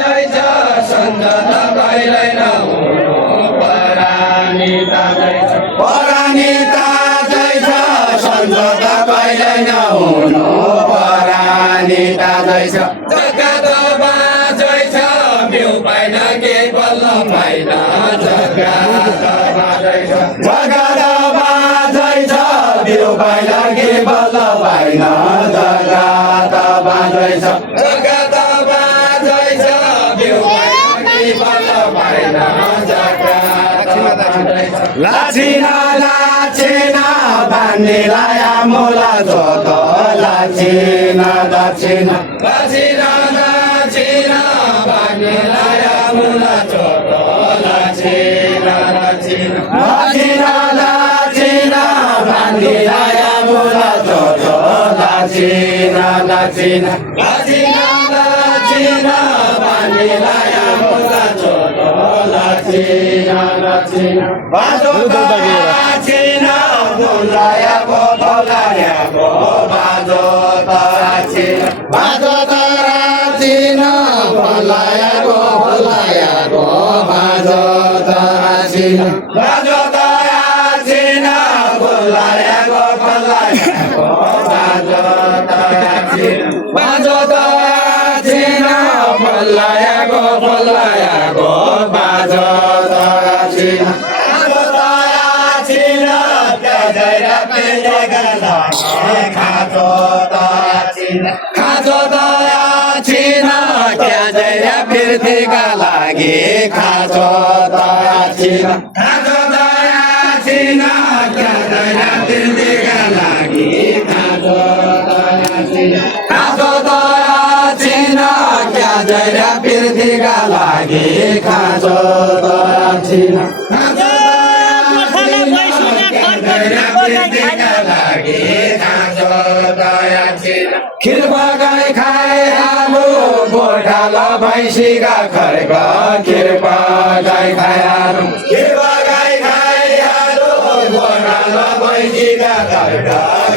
छैछ सम्झना कहिल्यै नहुनु परानी ताजै छ परानी ताजै छ सम्झना कहिल्यै नहुनु परानी ताजै छ जगत बाजै छ बिउ पाइन के बल्ल पाइन जगत बाजै छ जगत बाजै छ बिउ पाइन के बल्ल पाइन जगत बाजै छ जगत बाजै छ बिउ पाइन के बल्ल पाइन जगत बाजै छ लाछिना लाछिना बान्नेलाई आमोला जोत लाछिना लाछिना लाछिना लाछिना बान्नेलाई आमोला जोत लाछिना लाछिना लाछिना लाछिना बान्नेलाई आमोला जोत लाछिना लाछिना लाछिना लाछिना बान्नेलाई आमोला जोत लाछिना लाछिना बाजो लाछिना बोलायाको बोलायाको बाजो लाछिना बाजो लाछिना बोलायाको बोलायाको बाजो लाछिना बाजो लाछिना बोलायाको बोलायाको बाजो लाछिना बाजो लाछिना बोलायाको बोलायाको बाजो लाछिना खाजो दया छिना क्या जया पृथ्वीका लागि खाजो दया छिना खाजो दया छिना क्या जया पृथ्वीका लागि खाजो दया छिना खाजो दया छिना क्या जया पृथ्वीका लागि खाजो दया छिना खाजो खिर पकाइ खाइहालु गोठाला भैँसीका खर्क खिर पकाइ खाइहालु खिर पकाइ खाइहालु गोठाला भैँसीका खर्क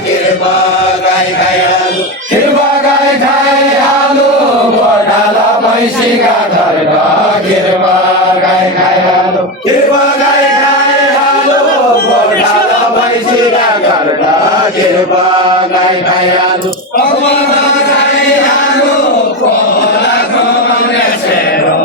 खिर पकाइ खाइहालु खिर पकाइ खाइहालु गोठाला भैँसीका खर्क खिर पकाइ खाइहालु खिर पकाइ खाइहालु गोठाला भैँसीका खर्क खिर पकाइ खाइहालु भगवान खाइहालु खोला खोलाउने सेरो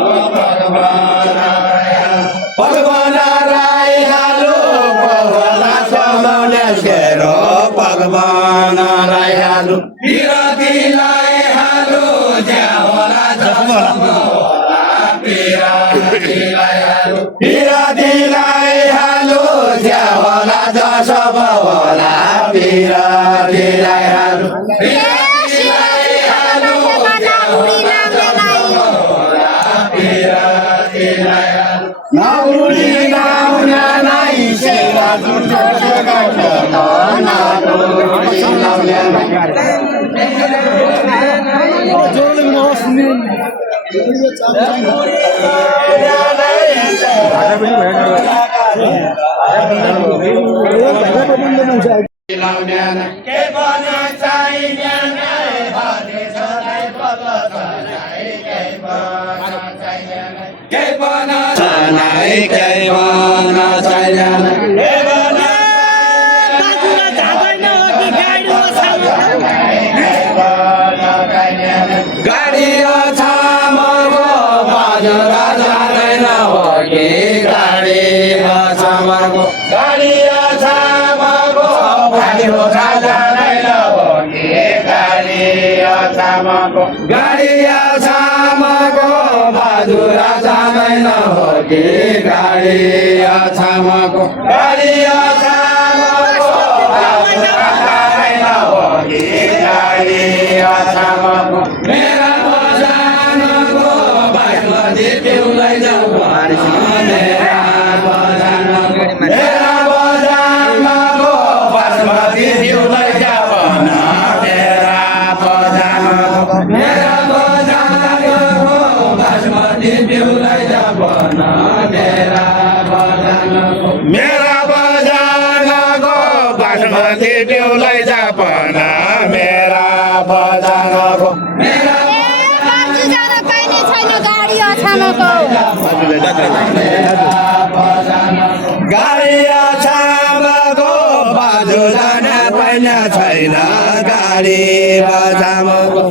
भगवान राइहालु खोला खोलाउने सेरो भगवान राइहालु पिरातीलाई हालु ज्यावला जसमा होला पिरातीलाई हालु पिरातीलाई हालु ज्यावला जसमा होला पिरातीलाई हालु नाउरी नाउना नाइ सेला दुर्गा जगा खेला नाउरी नाउना के बना चाहिए हाथे सधैँ पल्ल सधैँ के बना चाहिए के बना चाहिए के बना चाहिए के बना बाजुला जादैन हो कि गाडी गाडी छामको बाजुला जादैन हो कि गाडी छामको गाडी छामको बाजुला जादैन हो कि गाडी छामको गाडी छामको बाजुला जादैन हो कि गाडी छामको गाडी छामको बाजुला जादैन हो कि गाडी छामको मेरा बजानको बासमती पिउलाई जाऊ भन्छ मेरा बजानको बासमती पिउलाई जाऊ भन मेरा बजानको बासमती पिउलाई जाऊ भन मेरा बजानको बासमती पिउलाई जाऊ भन मेरा बजानको जान पाइने छैन गाडी बजानको गाडिया छामको बाजु जान पाइने छैन गाडी बजामको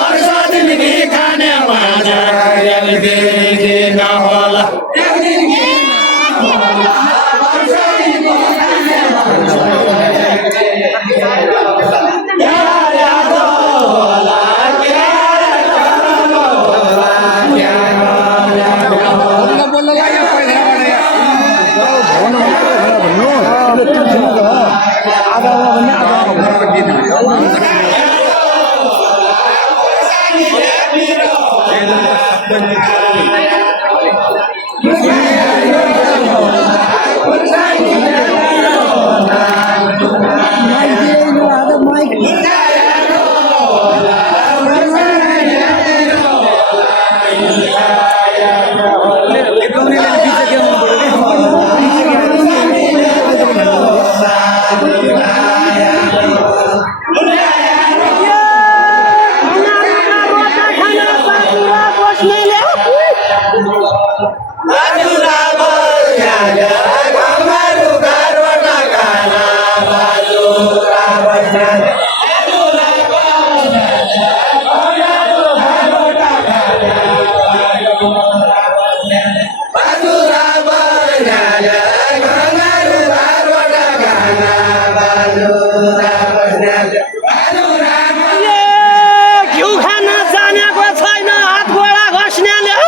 वर्षा दिन की खाने माना एक दिन की न होला घिउ खान जानेको छैन हात गोडा घस्नेले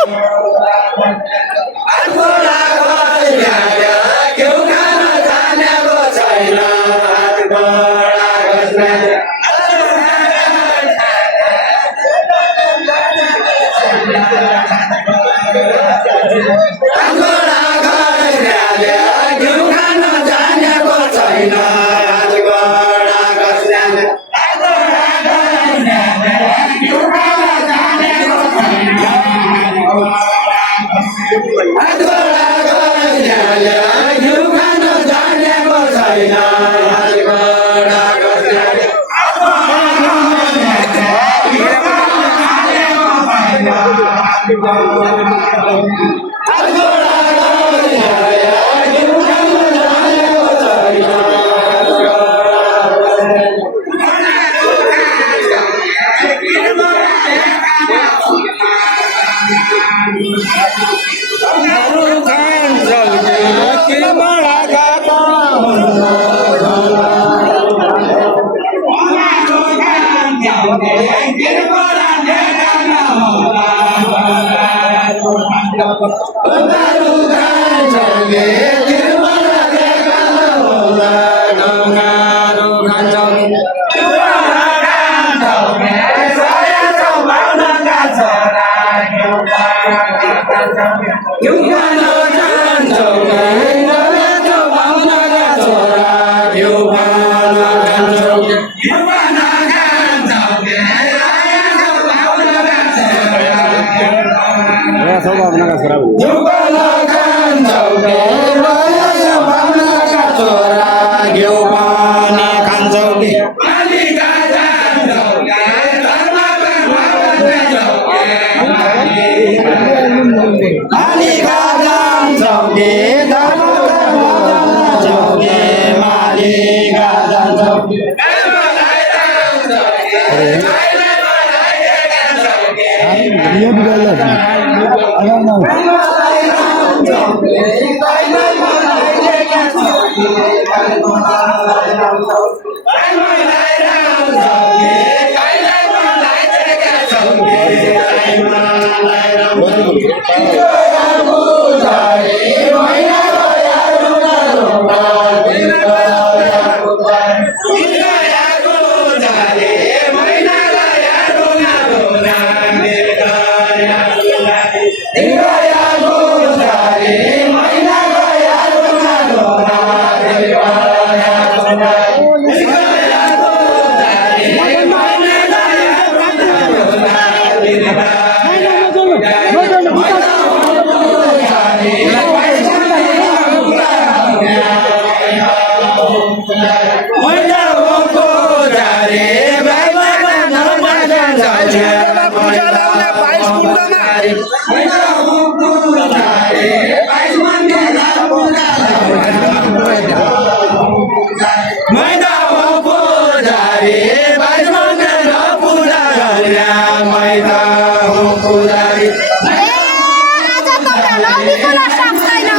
आज त नौलीको साथ छैन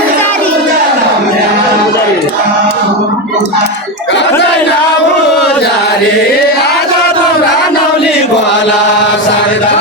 उजारी आज त नौली खोला सार्दा